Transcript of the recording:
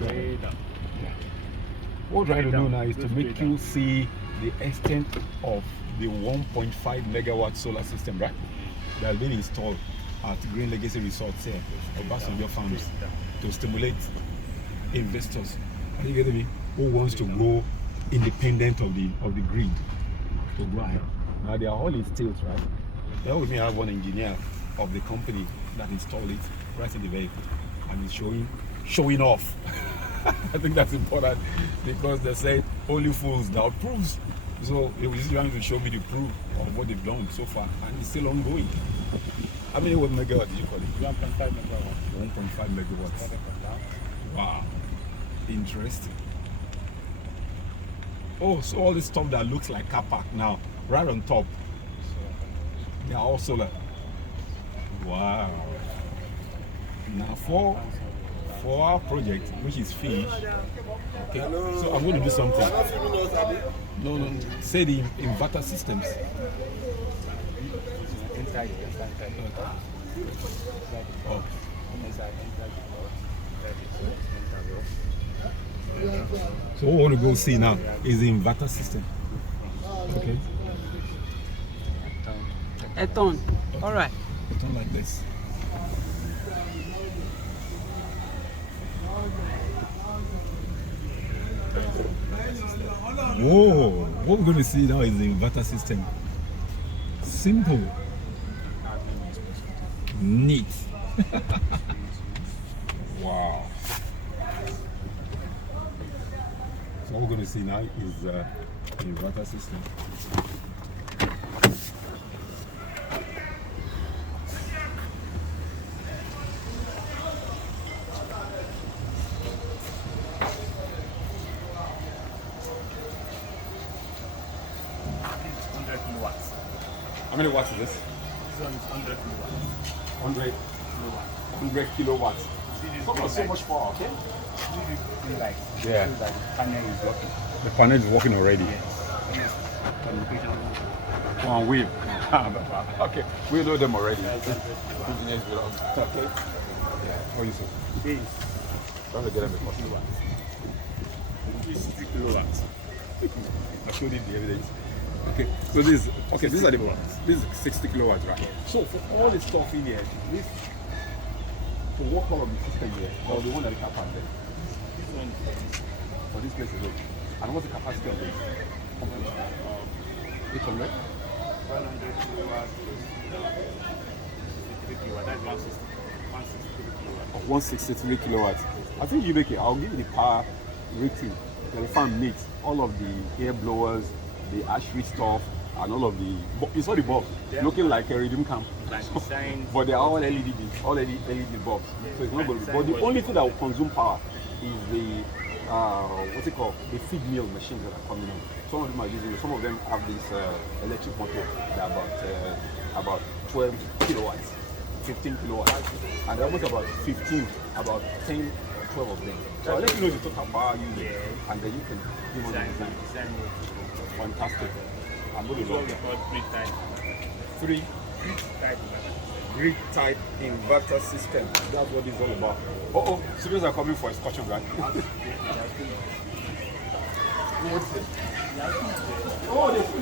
Way down. Yeah. What we're trying to do now is to make you see the extent of the 1.5 megawatt solar system, right? That has been installed at Green Legacy Resorts here, Obasanjo Farms, to stimulate investors. Are you getting me? Who wants to go independent of the grid to go ahead? Now they are all in stills, right? Here with me, I have one engineer of the company that installed it right in the vehicle, and he's showing off. I think that's important because they say only fools now proves. So he was trying to show me the proof of what they've done so far, and it's still ongoing. How many megawatt did you call it? 1.5 megawatts. 1.5 megawatts. Wow, interesting. Oh, so all this stuff that looks like car park now, right on top, they are all solar. Wow. Now for our project, which is fish, okay, so I'm going to do something. No, say the inverter systems. Inside. Oh. So what we want to go see now is the inverter system. Okay. A ton. All right. It's not like this. Whoa! What we're going to see now is the inverter system. Simple. Neat. Wow. So what we're going to see now is the inverter system. How many watts is this? This one is 100 kilowatts. 100 kilowatts. So much power, okay? Like, Yeah. so that the panel is working. The panel is working already. Yes. Communication. One wheel. Okay, we know them already. Engineers belong. Okay. Yeah. What you say? This Trying to get them before. is 60 kilowatts. I showed you the evidence. Okay, so these are the this is 60 kilowatts, right? So for all the stuff in here, this to work out of the system here, or the one that the car park there, This one is for this place alone. And what's the capacity of this? 800? 100 kilowatts plus 63 kilowatts. That's 163 kilowatts. Of 163 kilowatts. I think you make it. I'll give you the power rating. The farm needs all of the air blowers, the ash-free stuff, and all of the. You saw the bulbs looking like a redeem camp, Like signs. but they are all LED, all LED bulbs. So it's not going to be. But the only thing that will consume power is the what's it called? The feed mill machines that are coming in. Some of them are using. Some of them have this electric motor that are about 12 kilowatts, 15 kilowatts, and they're almost about 15, about 10 or 12 of them. So I'll let you know the total power usage, and then you can give us the design. Design. Fantastic. I'm going This to one love we call grid type. three Type. grid type inverter system. That's what it's all about. Oh, students are coming for a scotch right? What's it? Oh, they're full